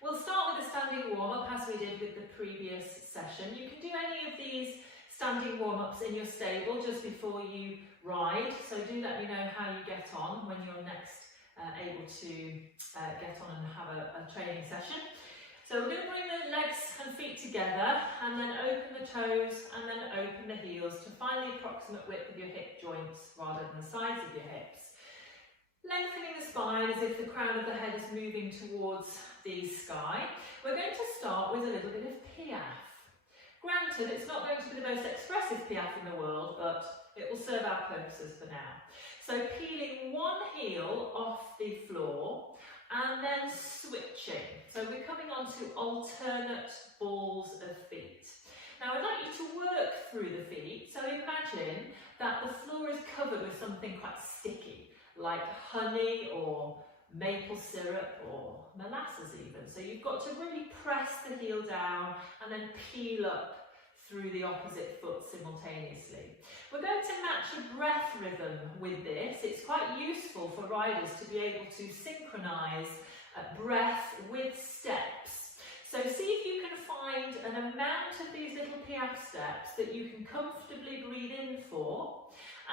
We'll start with a standing warm-up as we did with the previous session. You can do any of these standing warm-ups in your stable just before you ride, so do let me know how you get on when you're next able to get on and have a training session. So we're going to bring the legs and feet together and then open the toes and then open the heels to find the approximate width of your hip joints rather than the sides of your hips. Lengthening the spine as if the crown of the head is moving towards the sky. We're going to start with a little bit of piaffe. Granted, it's not going to be the most expressive piaffe in the world, but it will serve our purposes for now. So peeling one heel off the floor and then switching. So we're coming on to alternate balls of feet. Now I'd like you to work through the feet. So imagine that the floor is covered with something quite sticky, like honey or maple syrup or molasses even. So you've got to really press the heel down and then peel up through the opposite foot simultaneously. We're going to match a breath rhythm with this. It's quite useful for riders to be able to synchronise breath with steps. So see if you can find an amount of these little piaffe steps that you can comfortably breathe in for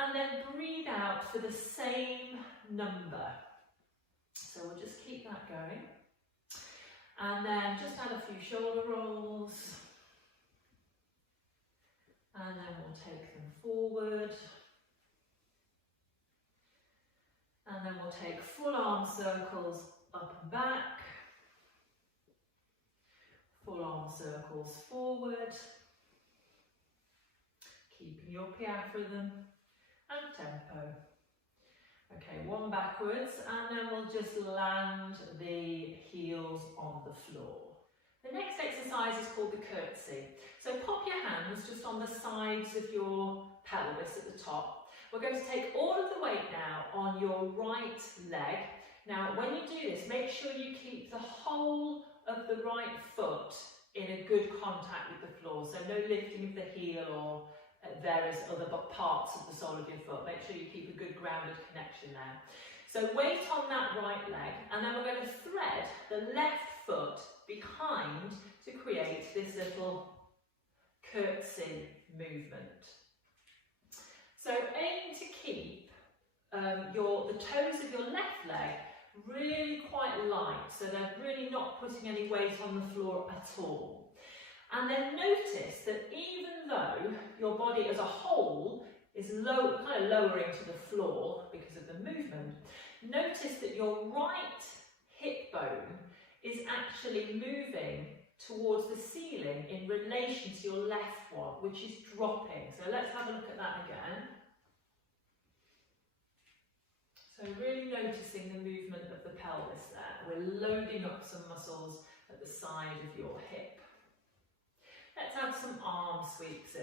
and then breathe out for the same number. So we'll just keep that going. And then just add a few shoulder rolls. And then we'll take them forward. And then we'll take full arm circles up and back. Full arm circles forward. Keeping your piaffe rhythm and tempo. Okay, one backwards, and then we'll just land the heels on the floor. The next exercise is called the curtsy. So pop your hands just on the sides of your pelvis at the top. We're going to take all of the weight now on your right leg. Now when you do this, make sure you keep the whole of the right foot in a good contact with the floor. So no lifting of the heel or various other parts of the sole of your foot. Make sure you keep a good grounded connection there. So weight on that right leg, and then we're going to thread the left foot behind to create this little curtsy movement. So aim to keep the toes of your left leg really quite light, so they're really not putting any weight on the floor at all. And then notice that even though your body as a whole is kind of lowering to the floor because of the movement, notice that your right hip bone is actually moving towards the ceiling in relation to your left one, which is dropping. So let's have a look at that again. So really noticing the movement of the pelvis there. We're loading up some muscles at the side of your hip. Let's add some arm sweeps in.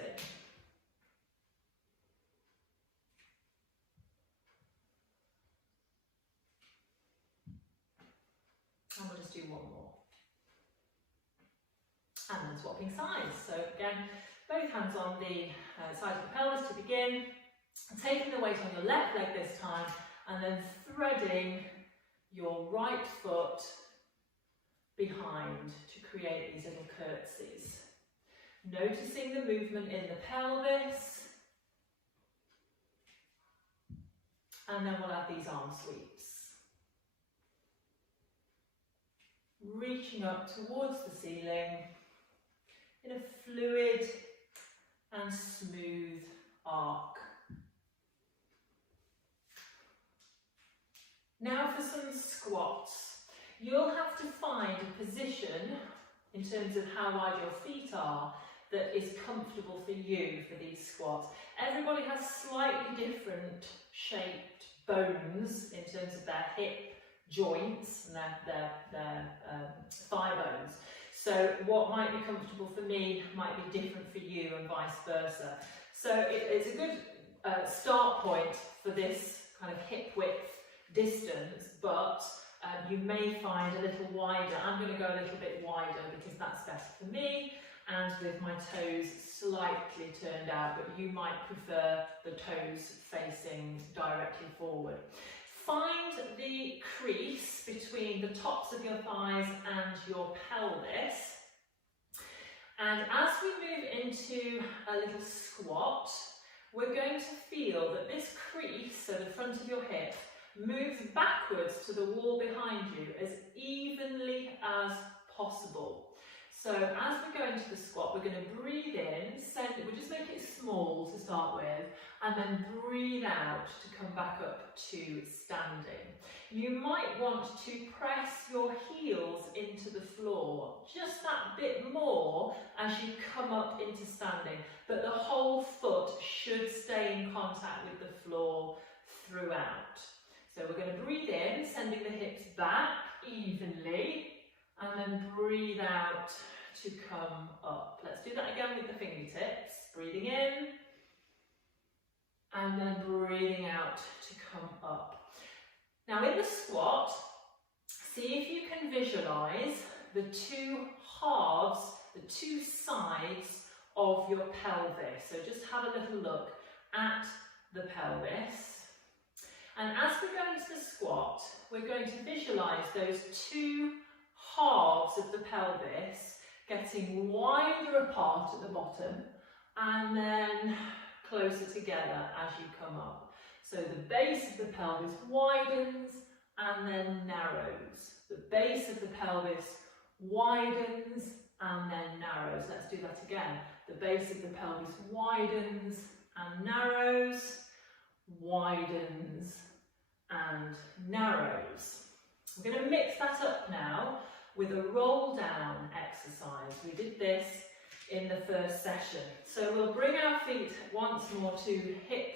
And we'll just do one more. And then swapping sides. So again, both hands on the side of the pelvis to begin. Taking the weight on your left leg this time, and then threading your right foot behind to create these little curtsies. Noticing the movement in the pelvis. And then we'll add these arm sweeps. Reaching up towards the ceiling in a fluid and smooth arc. Now for some squats. You'll have to find a position in terms of how wide your feet are that is comfortable for you for these squats. Everybody has slightly different shaped bones in terms of their hip joints and their thigh bones. So what might be comfortable for me might be different for you and vice versa. So it's a good start point for this kind of hip width distance, but you may find a little wider. I'm going to go a little bit wider because that's better for me, and with my toes slightly turned out, but you might prefer the toes facing directly forward. Find the crease between the tops of your thighs and your pelvis. And as we move into a little squat, we're going to feel that this crease, so the front of your hip, moves backwards to the wall behind you as evenly as possible. So as we go into the squat, we're going to breathe in, we'll just make it small to start with, and then breathe out to come back up to standing. You might want to press your heels into the floor, just that bit more as you come up into standing, but the whole foot should stay in contact with the floor throughout. So we're going to breathe in, sending the hips back evenly, and then breathe out to come up. Let's do that again with the fingertips. Breathing in, and then breathing out to come up. Now in the squat, see if you can visualise the two halves, the two sides of your pelvis. So just have a little look at the pelvis. And as we go into the squat, we're going to visualise those two halves of the pelvis getting wider apart at the bottom and then closer together as you come up. So the base of the pelvis widens and then narrows. The base of the pelvis widens and then narrows. Let's do that again. The base of the pelvis widens and narrows, widens and narrows. We're going to mix that up now with a roll down exercise. We did this in the first session. So we'll bring our feet once more to hip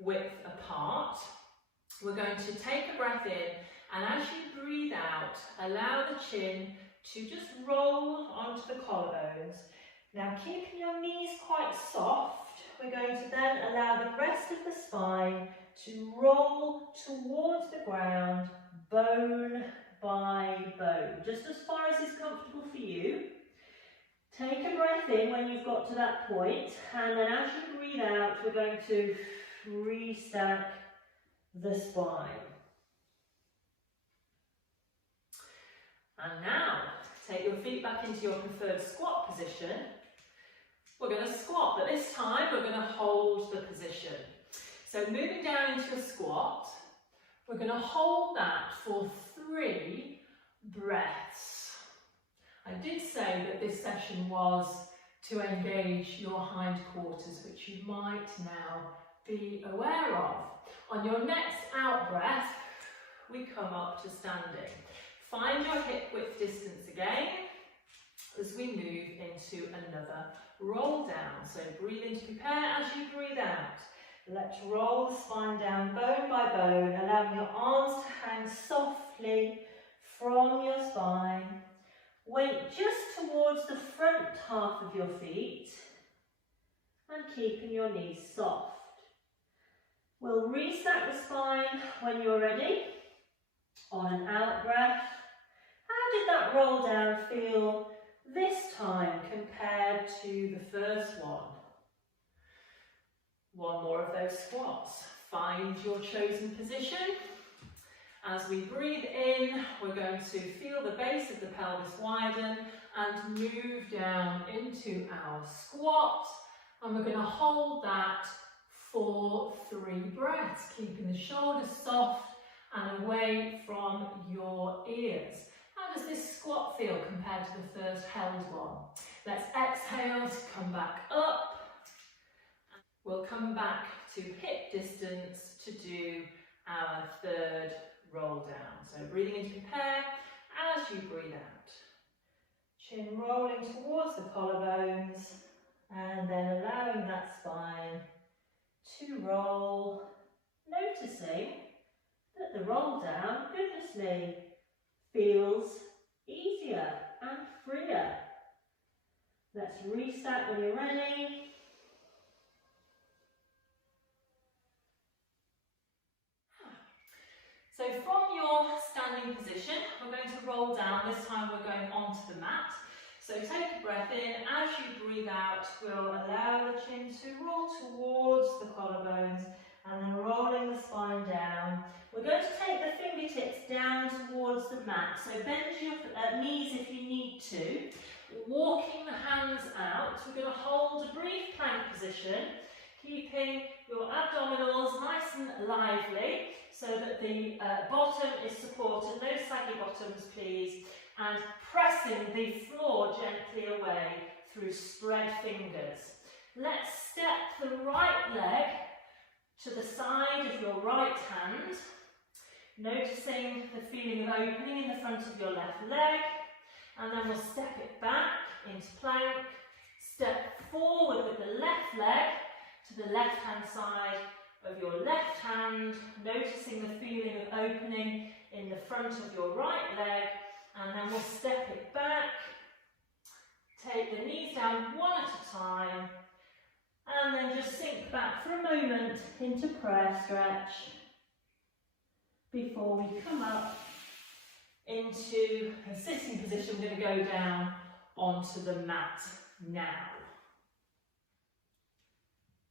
width apart. We're going to take a breath in, and as you breathe out, allow the chin to just roll onto the collarbones. Now keeping your knees quite soft, we're going to then allow the rest of the spine to roll towards the ground, bone by bone, just as far as is comfortable for you. Take a breath in when you've got to that point, and then as you breathe out, we're going to restack the spine. And now, take your feet back into your preferred squat position. We're going to squat, but this time we're going to hold the position. So moving down into a squat, we're going to hold that for 3 breaths. I did say that this session was to engage your hindquarters, which you might now be aware of. On your next out breath, we come up to standing. Find your hip width distance again as we move into another roll down. So breathe in to prepare as you breathe out. Let's roll the spine down bone by bone, allowing your arms to hang softly from your spine. Weight just towards the front half of your feet and keeping your knees soft. We'll restack the spine when you're ready. On an out breath, how did that roll down feel this time compared to the first one? One more of those squats. Find your chosen position. As we breathe in, we're going to feel the base of the pelvis widen and move down into our squat. And we're going to hold that for 3 breaths, keeping the shoulders soft and away from your ears. How does this squat feel compared to the first held one? Let's exhale to come back up. We'll come back to hip distance to do our 3rd roll down. So breathing in to prepare as you breathe out. Chin rolling towards the collarbones and then allowing that spine to roll, noticing that the roll down, goodness me, feels easier and freer. Let's restart when you're ready. So from your standing position, we're going to roll down. This time we're going onto the mat. So take a breath in. As you breathe out, we'll allow the chin to roll towards the collarbones and then rolling the spine down. We're going to take the fingertips down towards the mat. So bend your knees if you need to. Walking the hands out, we're going to hold a brief plank position, keeping your abdominals nice and lively so that the bottom is supported, no saggy bottoms please, and pressing the floor gently away through spread fingers. Let's step the right leg to the side of your right hand, noticing the feeling of opening in the front of your left leg, and then we'll step it back into plank, step forward with the left leg to the left hand side of your left hand, noticing the feeling of opening in the front of your right leg, and then we'll step it back, take the knees down one at a time, and then just sink back for a moment into prayer stretch before we come up into a sitting position. We're going to go down onto the mat now.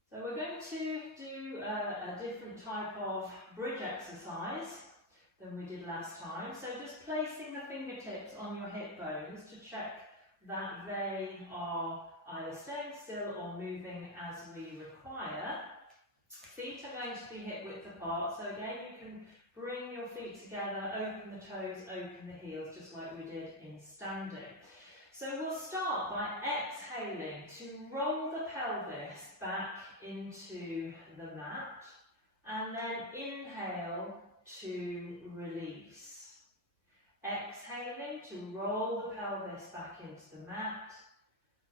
So we're going to do a different type of bridge exercise than we did last time. So just placing the fingertips on your hip bones to check that they are either staying still or moving as we require. Feet are going to be hip width apart, so again you can bring your feet together, open the toes, open the heels, just like we did in standing. So we'll start by exhaling to roll the pelvis back into the mat, and then inhale to release. Exhaling to roll the pelvis back into the mat,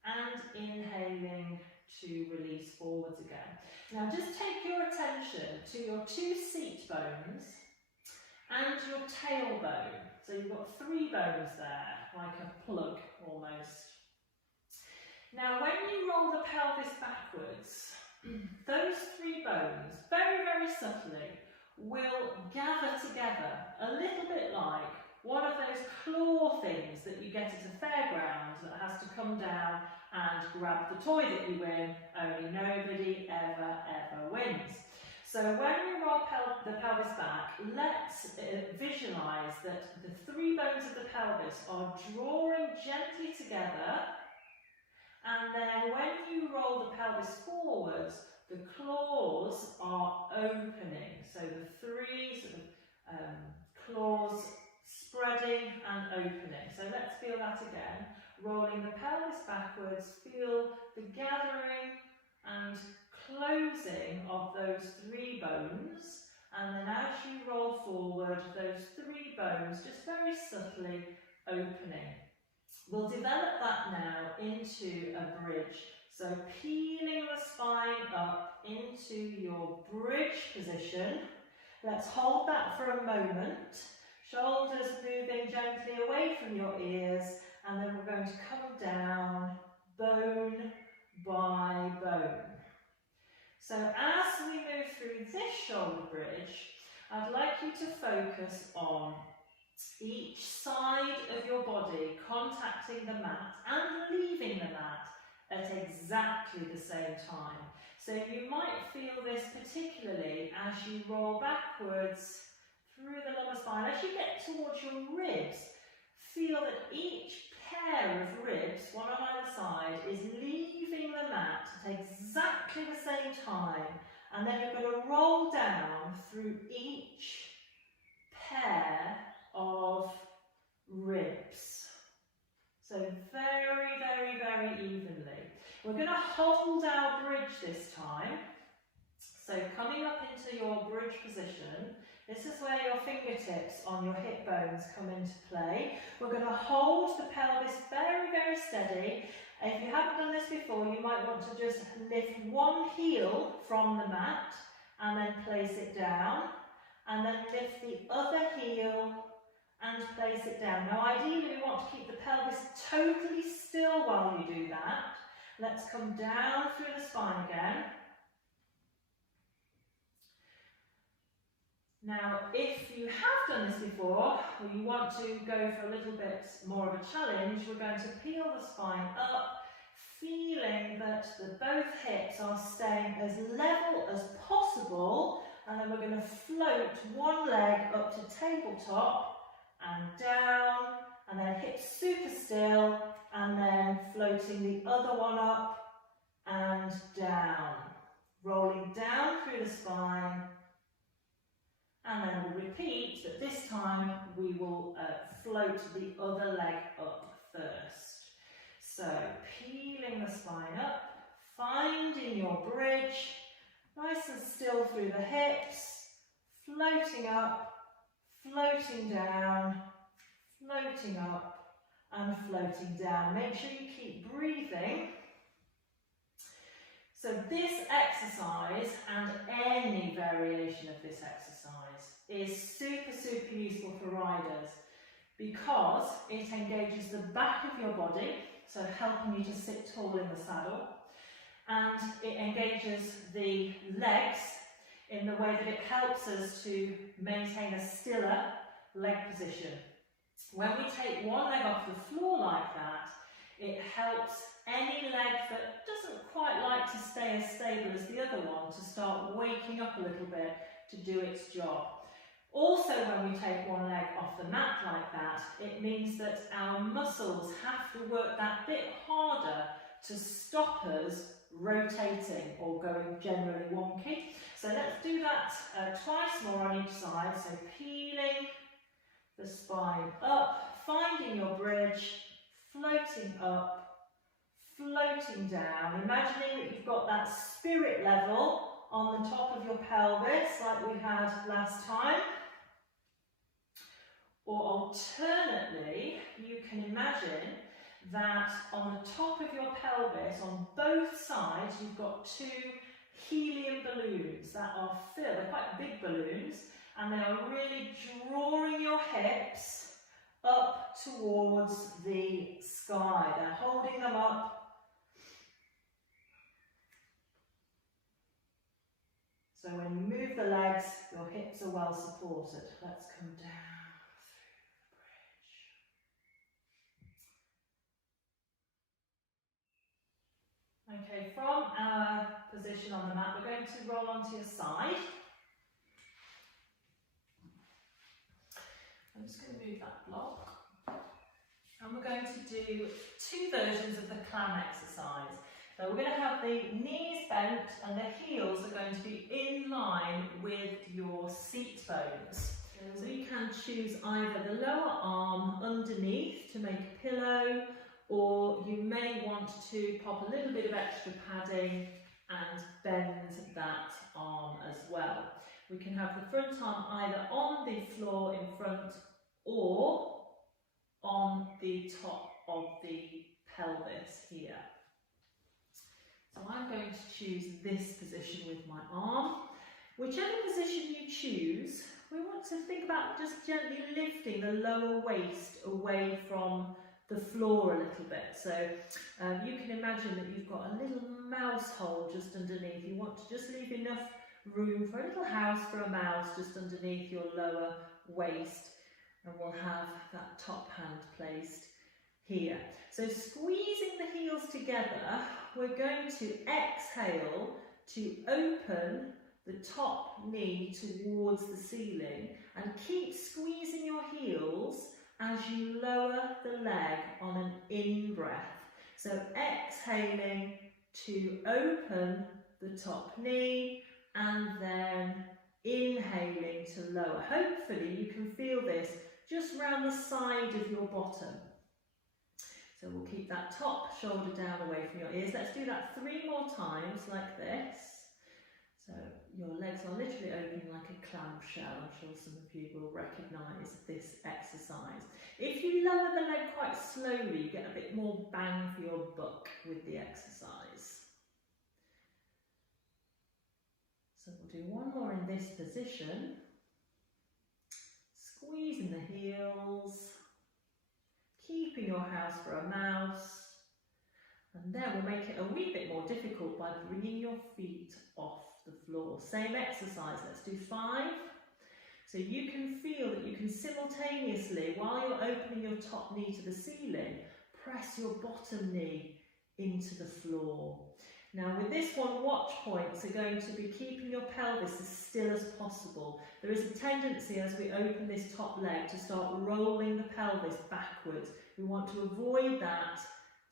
and inhaling to release forwards again. Now just take your attention to your two seat bones and your tailbone. So you've got three bones there, like a plug almost. Now when you roll the pelvis backwards, those three bones, very, very subtly, will gather together a little bit like one of those claw things that you get at a fairground that has to come down and grab the toy that you win, only nobody ever wins. So when we roll the pelvis back, let's visualise that the three bones of the pelvis are drawing gently together, and then when you roll the pelvis forwards, the claws are opening. So the three sort of claws spreading and opening. So let's feel that again. Rolling the pelvis backwards, feel the gathering and closing of those three bones, and then as you roll forward, those three bones just very subtly opening. We'll develop that now into a bridge. So peeling the spine up into your bridge position. Let's hold that for a moment. Shoulders moving gently away from your ears, and then we're going to come down bone by bone. So as we move through this shoulder bridge, I'd like you to focus on each side of your body contacting the mat and leaving the mat at exactly the same time. So you might feel this particularly as you roll backwards through the lumbar spine. As you get towards your ribs, feel that each pair of ribs, one on either side, is leaving the mat at exactly the same time, and then you're going to roll down through each pair of ribs. So very evenly. We're going to hold our bridge this time. So coming up into your bridge position, this is where your fingertips on your hip bones come into play. We're going to hold the pelvis very steady. If you haven't done this before, you might want to just lift one heel from the mat and then place it down, and then lift the other heel and place it down. Now ideally we want to keep the pelvis totally still while you do that. Let's come down through the spine again. Now, if you have done this before, or you want to go for a little bit more of a challenge, we're going to peel the spine up, feeling that both hips are staying as level as possible, and then we're going to float one leg up to tabletop and down, and then hips super still, and then floating the other one up and down, rolling down through the spine, and then we'll repeat, but this time we will float the other leg up first. So peeling the spine up, finding your bridge, nice and still through the hips, floating up, floating down, floating up and floating down. Make sure you keep breathing. So this exercise and any variation of this exercise is super, super useful for riders because it engages the back of your body, so helping you to sit tall in the saddle, and it engages the legs in the way that it helps us to maintain a stiller leg position. When we take one leg off the floor like that, it helps any leg that doesn't quite like to stay as stable as the other one to start waking up a little bit to do its job. Also, when we take one leg off the mat like that, it means that our muscles have to work that bit harder to stop us rotating or going generally wonky. So let's do that twice more on each side. So peeling the spine up, finding your bridge, floating up, floating down, imagining that you've got that spirit level on the top of your pelvis like we had last time. Or alternately, you can imagine that on the top of your pelvis, on both sides, you've got two helium balloons that are filled. They're quite big balloons, and they are really drawing your hips up towards the sky. They're holding them up. So when you move the legs, your hips are well supported. Let's come down. Okay, from our position on the mat, we're going to roll onto your side. I'm just going to move that block. And we're going to do two versions of the clam exercise. So we're going to have the knees bent and the heels are going to be in line with your seat bones. So you can choose either the lower arm underneath to make a pillow, or you may want to pop a little bit of extra padding and bend that arm as well. We can have the front arm either on the floor in front or on the top of the pelvis here. So I'm going to choose this position with my arm. Whichever position you choose, we want to think about just gently lifting the lower waist away from the floor a little bit. So you can imagine that you've got a little mouse hole just underneath. You want to just leave enough room for a little house for a mouse just underneath your lower waist, and we'll have that top hand placed here. So squeezing the heels together, we're going to exhale to open the top knee towards the ceiling and keep squeezing your heels as you lower the leg on an in-breath. So exhaling to open the top knee and then inhaling to lower. Hopefully you can feel this just round the side of your bottom. So we'll keep that top shoulder down away from your ears. Let's do that 3 more times like this. So your legs are literally opening like a clamshell. I'm sure some of you will recognise this exercise. If you lower the leg quite slowly, you get a bit more bang for your buck with the exercise. So we'll do one more in this position. Squeezing the heels, keeping your house for a mouse, and then we'll make it a wee bit more difficult by bringing your feet off the floor. Same exercise, let's do 5. So you can feel that you can simultaneously, while you're opening your top knee to the ceiling, press your bottom knee into the floor. Now with this one, watch points are going to be keeping your pelvis as still as possible. There is a tendency as we open this top leg to start rolling the pelvis backwards. We want to avoid that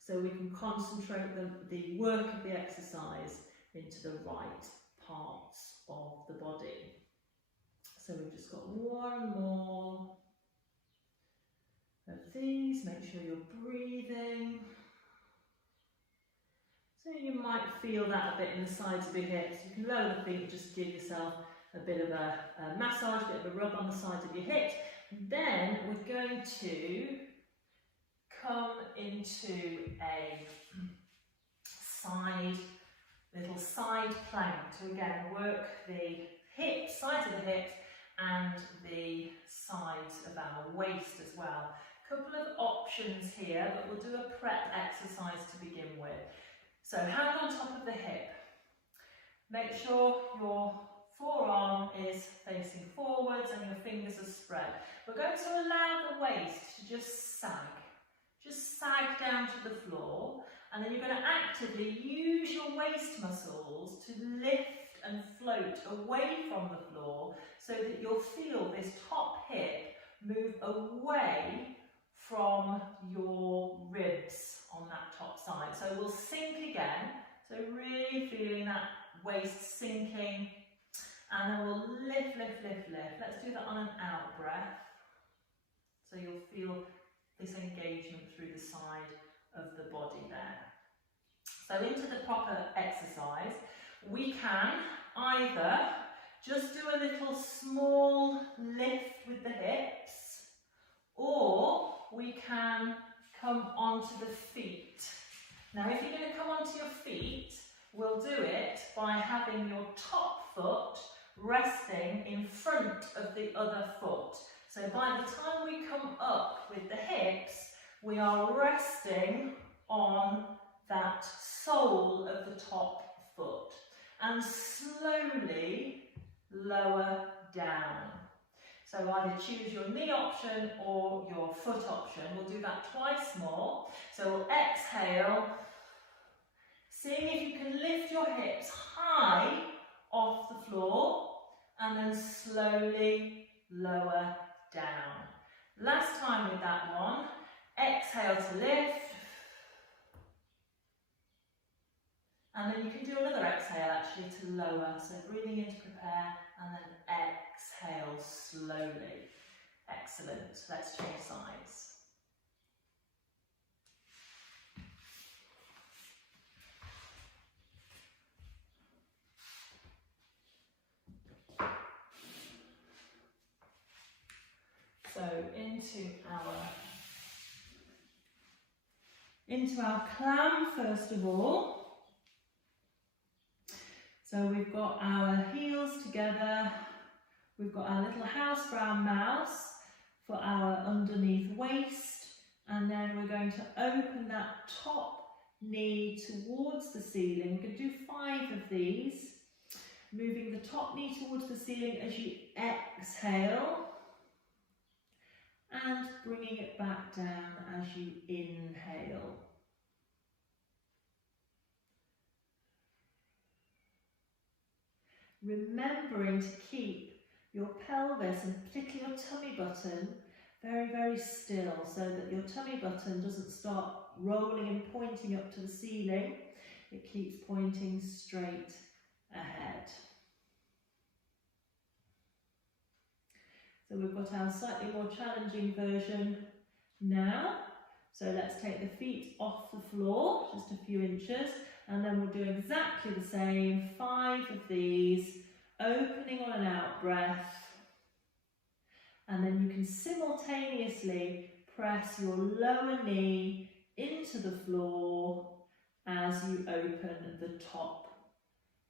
so we can concentrate the work of the exercise into the right parts of the body. So we've just got one more of these. Make sure you're breathing. So you might feel that a bit in the sides of your hips. You can lower the feet and just give yourself a bit of a massage, a bit of a rub on the sides of your hips. And then we're going to come into a little side plank to again work the hips, sides of the hips and the sides of our waist as well. A couple of options here, but we'll do a prep exercise to begin with. So hand on top of the hip. Make sure your forearm is facing forwards and your fingers are spread. We're going to allow the waist to just sag. Just sag down to the floor, and then you're going to actively use your waist muscles to lift and float away from the floor so that you'll feel this top hip move away from your ribs on that top side. So we'll sink again, so really feeling that waist sinking, and then we'll lift, lift, lift, lift. Let's do that on an out breath. So you'll feel this engagement through the side of the body there. So into the proper exercise, we can either just do a little small lift with the hips, or we can come onto the feet. Now if you're going to come onto your feet, we'll do it by having your top foot resting in front of the other foot. So by the time we come up with the hips, we are resting on that sole of the top foot and slowly lower down. So either choose your knee option or your foot option. We'll do that twice more. So we'll exhale, seeing if you can lift your hips high off the floor and then slowly lower down. Last time with that one, exhale to lift. And then you can do another exhale actually to lower. So breathing in to prepare and then exhale slowly. Excellent. Let's change sides. So into our clam first of all. So we've got our heels together, we've got our little house brown mouse for our underneath waist, and then we're going to open that top knee towards the ceiling. We can do 5 of these, moving the top knee towards the ceiling as you exhale, and bringing it back down as you inhale. Remembering to keep your pelvis and particularly your tummy button very, very still so that your tummy button doesn't start rolling and pointing up to the ceiling. It keeps pointing straight ahead. So we've got our slightly more challenging version now. So let's take the feet off the floor, just a few inches, and then we'll do exactly the same, 5 of these, opening on an out breath, and then you can simultaneously press your lower knee into the floor as you open the top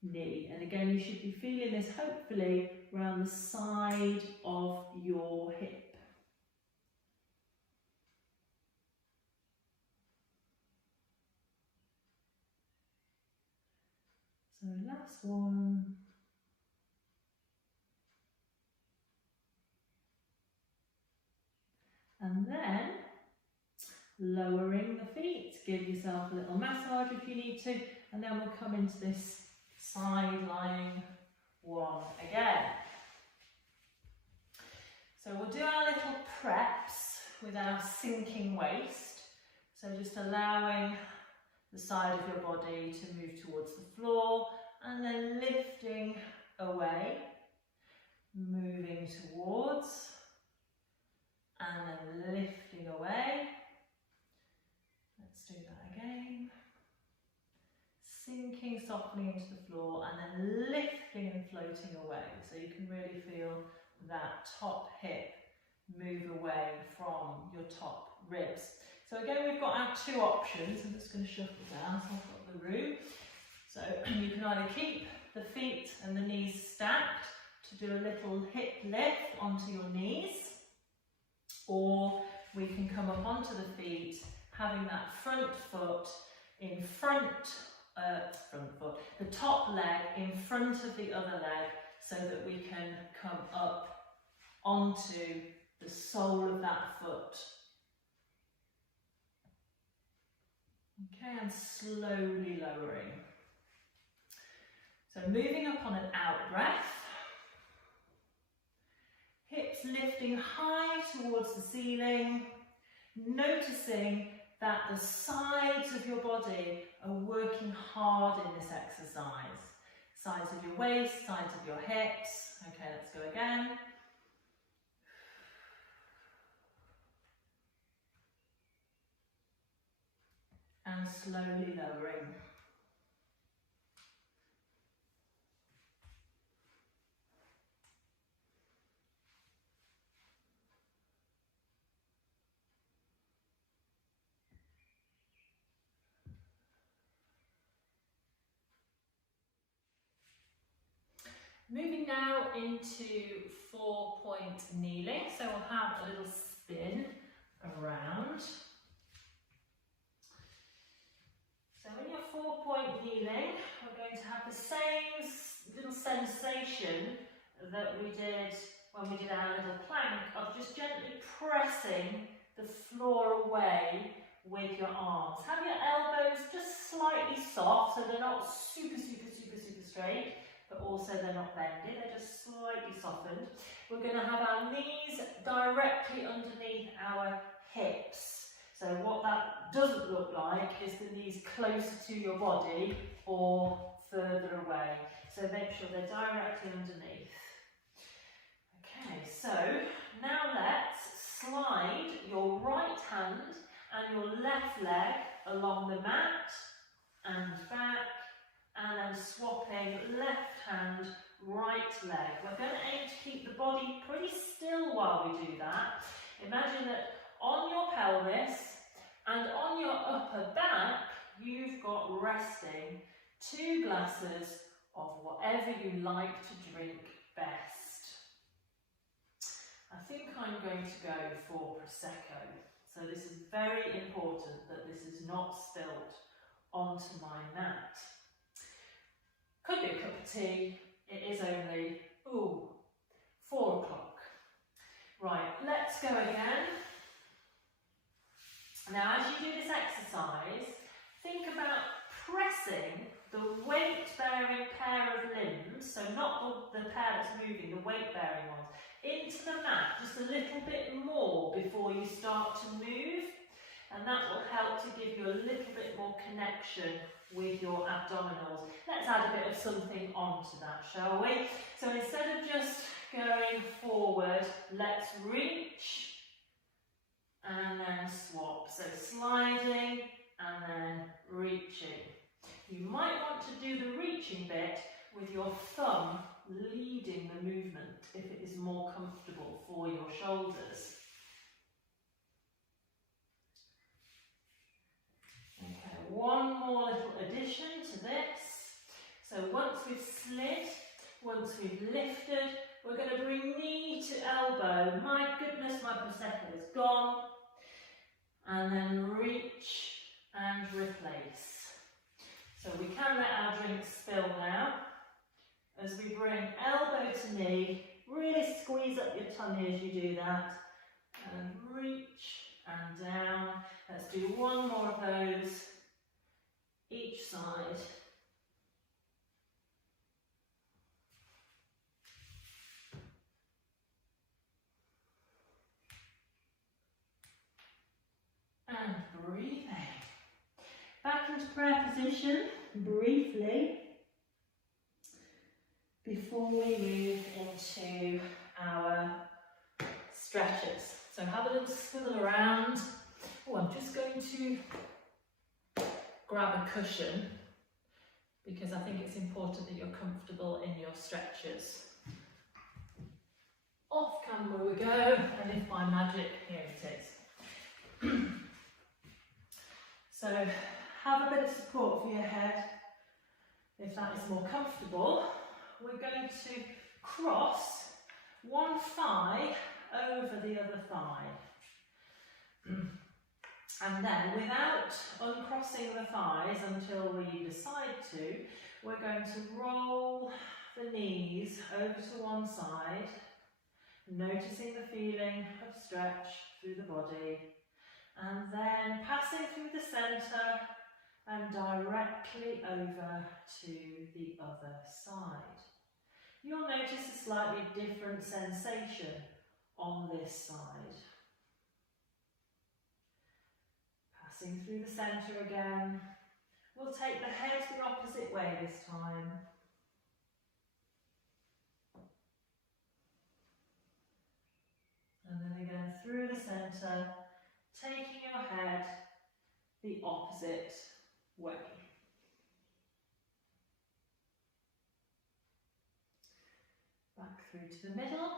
knee. And again, you should be feeling this hopefully around the side of your hip. So last one. And then lowering the feet. Give yourself a little massage if you need to. and then we'll come into this side lying one again. So we'll do our little preps with our sinking waist. So just allowing the side of your body to move towards the floor and then lifting away, moving towards and then lifting away. Let's do that again. Sinking, softening into the floor and then lifting and floating away. So you can really feel that top hip move away from your top ribs. So again, we've got our two options. I'm just going to shuffle down so I've got the room. So you can either keep the feet and the knees stacked to do a little hip lift onto your knees, or we can come up onto the feet, having that front foot in the top leg in front of the other leg, so that we can come up onto the sole of that foot. Okay, and slowly lowering. So moving up on an out breath. Hips lifting high towards the ceiling, noticing that the sides of your body are working hard in this exercise. Sides of your waist, sides of your hips. Okay, let's go again. And slowly lowering. Moving now into 4-point kneeling, so we'll have a little spin around. So in your 4-point kneeling, we're going to have the same little sensation that we did when we did our little plank of just gently pressing the floor away with your arms. Have your elbows just slightly soft, so they're not super straight, but also they're not bendy, they're just slightly softened. We're going to have our knees directly underneath our hips. So what that doesn't look like is the knees closer to your body or further away. So make sure they're directly underneath. Okay, so now let's slide your right hand and your left leg along the mat and back, and then swapping left hand, right leg. We're going to aim to keep the body pretty still while we do that. Imagine that on your pelvis and on your upper back, you've got resting 2 glasses of whatever you like to drink best. I think I'm going to go for Prosecco. So this is very important that this is not spilt onto my mat. Could be a cup of tea. It is only, 4 o'clock. Right, let's go again. Now, as you do this exercise, think about pressing the weight-bearing pair of limbs, so not the pair that's moving, the weight-bearing ones, into the mat just a little bit more before you start to move, and that will help to give you a little bit more connection with your abdominals. Let's add a bit of something onto that, shall we? So instead of just going forward, let's reach and then swap. So sliding and then reaching. You might want to do the reaching bit with your thumb leading the movement if it is more comfortable for your shoulders. Okay, one more little addition to this. So once we've slid, once we've lifted, we're going to bring knee to elbow. My goodness, my Prosecco is gone. And then reach and replace. So we can let our drink spill now. As we bring elbow to knee, really squeeze up your tummy as you do that. And reach and down. Let's do one more of those each side. breathing. Back into prayer position briefly before we move into our stretches. So have a little swivel around. Oh, I'm just going to grab a cushion because I think it's important that you're comfortable in your stretches. Off camera we go, and if by magic, here it is. So have a bit of support for your head. If that is more comfortable, we're going to cross one thigh over the other thigh. And then, without uncrossing the thighs until we decide to, we're going to roll the knees over to one side, noticing the feeling of stretch through the body, and then passing through the centre and directly over to the other side. You'll notice a slightly different sensation on this side. Passing through the centre again. We'll take the head the opposite way this time. And then again through the centre, taking your head the opposite way. Back through to the middle.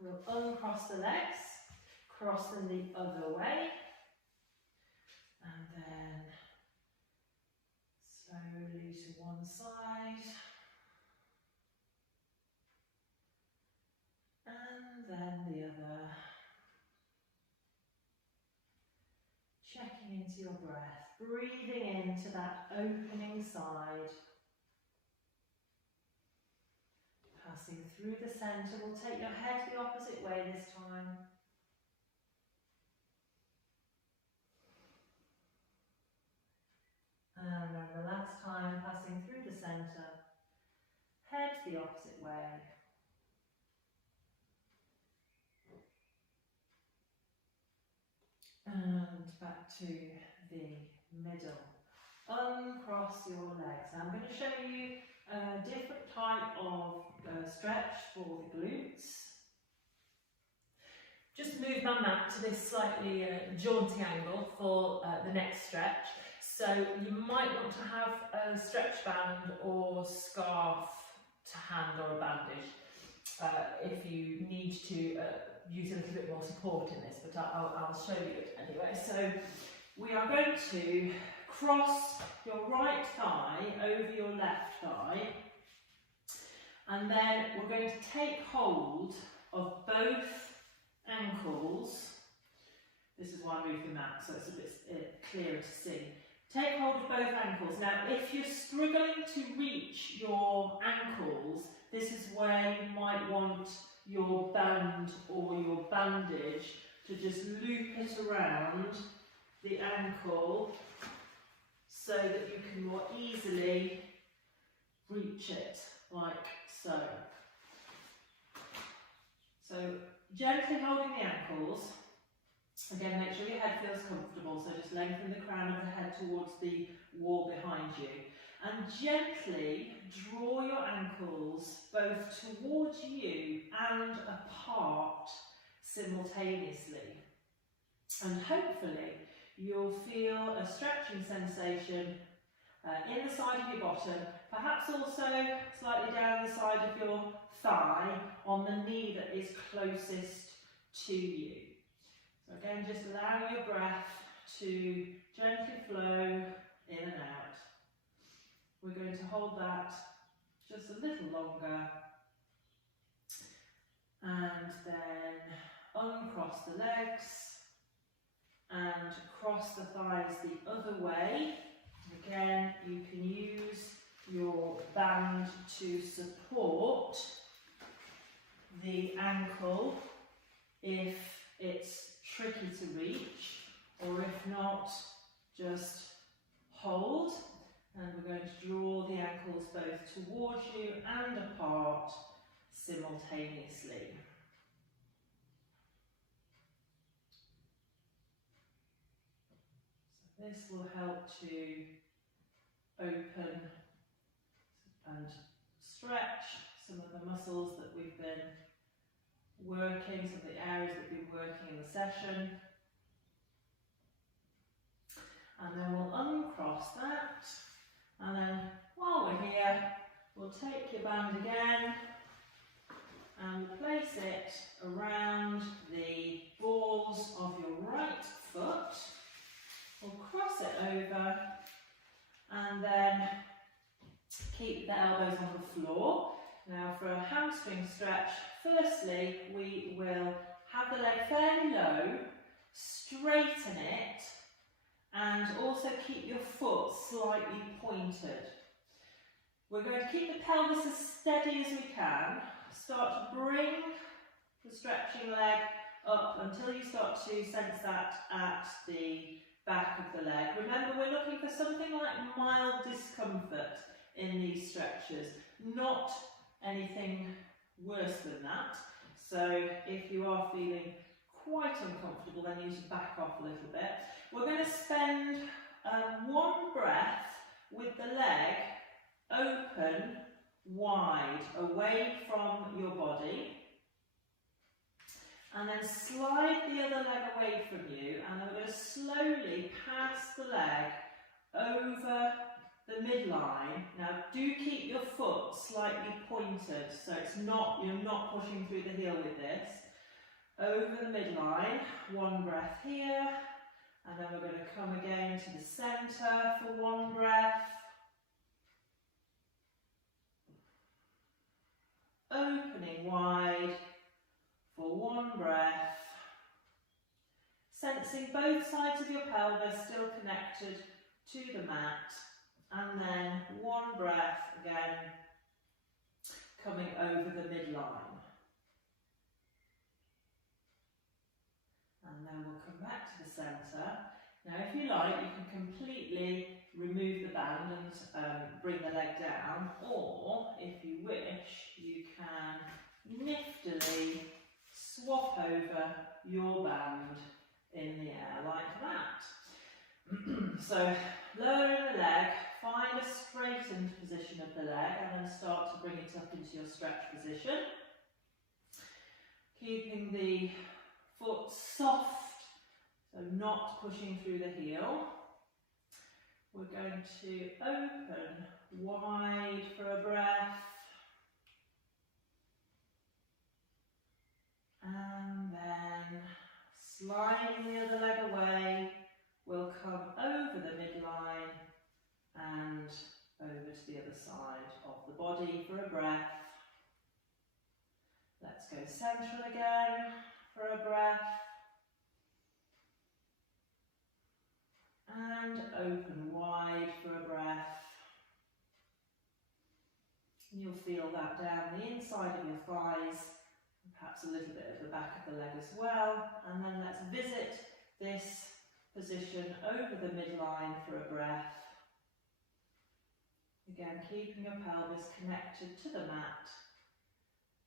We'll uncross the legs, cross them the other way. And then slowly to one side. And then the other. Checking into your breath, breathing into that opening side. Passing through the centre, we'll take your head the opposite way this time. And then the last time, passing through the centre, head the opposite way. And back to the middle. Uncross your legs. I'm going to show you a different type of stretch for the glutes. Just move my mat to this slightly jaunty angle for the next stretch. So you might want to have a stretch band or scarf to hand or a bandage if you need to use a little bit more support in this, but I'll show you it anyway. So we are going to cross your right thigh over your left thigh, and then we're going to take hold of both ankles. This is why I moved the mat, so it's a bit clearer to see. Take hold of both ankles. Now, if you're struggling to reach your ankles, this is where you might want your band or your bandage to just loop it around the ankle so that you can more easily reach it, like so. So gently holding the ankles. Again, make sure your head feels comfortable, so just lengthen the crown of the head towards the wall behind you. And gently draw your ankles both towards you and apart simultaneously. And hopefully you'll feel a stretching sensation in the side of your bottom, perhaps also slightly down the side of your thigh on the knee that is closest to you. So again, just allow your breath to gently flow in and out. We're going to hold that just a little longer, and then uncross the legs and cross the thighs the other way. Again, you can use your band to support the ankle if it's tricky to reach, or if not, just hold. And we're going to draw the ankles both towards you and apart simultaneously. So this will help to open and stretch some of the muscles that we've been working, some of the areas that we've been working in the session. And then we'll uncross that, and then while we're here, we'll take your band again and place it around the balls of your right foot. We'll cross it over and then keep the elbows on the floor. Now for a hamstring stretch, firstly we will have the leg fairly low, straighten it, and also keep your foot slightly pointed. We're going to keep the pelvis as steady as we can. Start to bring the stretching leg up until you start to sense that at the back of the leg. Remember, we're looking for something like mild discomfort in these stretches, not anything worse than that. So if you are feeling quite uncomfortable, then you should back off a little bit. We're going to spend one breath with the leg open wide away from your body, and then slide the other leg away from you, and then we're going to slowly pass the leg over the midline. Now do keep your foot slightly pointed, so you're not pushing through the heel with this. Over the midline, one breath here, and then we're going to come again to the centre for one breath. Opening wide for one breath. Sensing both sides of your pelvis still connected to the mat. And then one breath again, coming over the midline. And then we'll come back to the centre. Now if you like, you can completely remove the band and bring the leg down, or if you wish, you can niftily swap over your band in the air like that. So lowering the leg, find a straightened position of the leg and then start to bring it up into your stretch position. Keeping the foot soft, so not pushing through the heel. We're going to open wide for a breath. And then sliding the other leg away, we'll come over the midline and over to the other side of the body for a breath. Let's go central again for a breath. And open wide for a breath. You'll feel that down the inside of your thighs, and perhaps a little bit of the back of the leg as well. And then let's visit this position over the midline for a breath. Again, keeping your pelvis connected to the mat.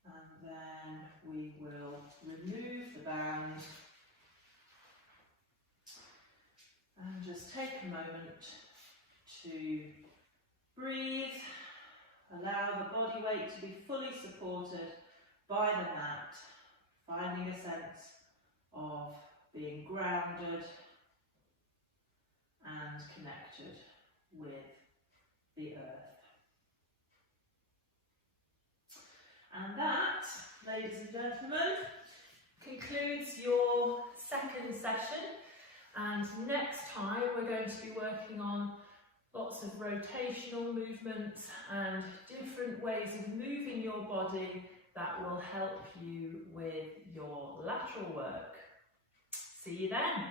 And then we will remove the band. And just take a moment to breathe, allow the body weight to be fully supported by the mat, finding a sense of being grounded and connected with the earth. And that, ladies and gentlemen, concludes your second session. And next time we're going to be working on lots of rotational movements and different ways of moving your body that will help you with your lateral work. See you then.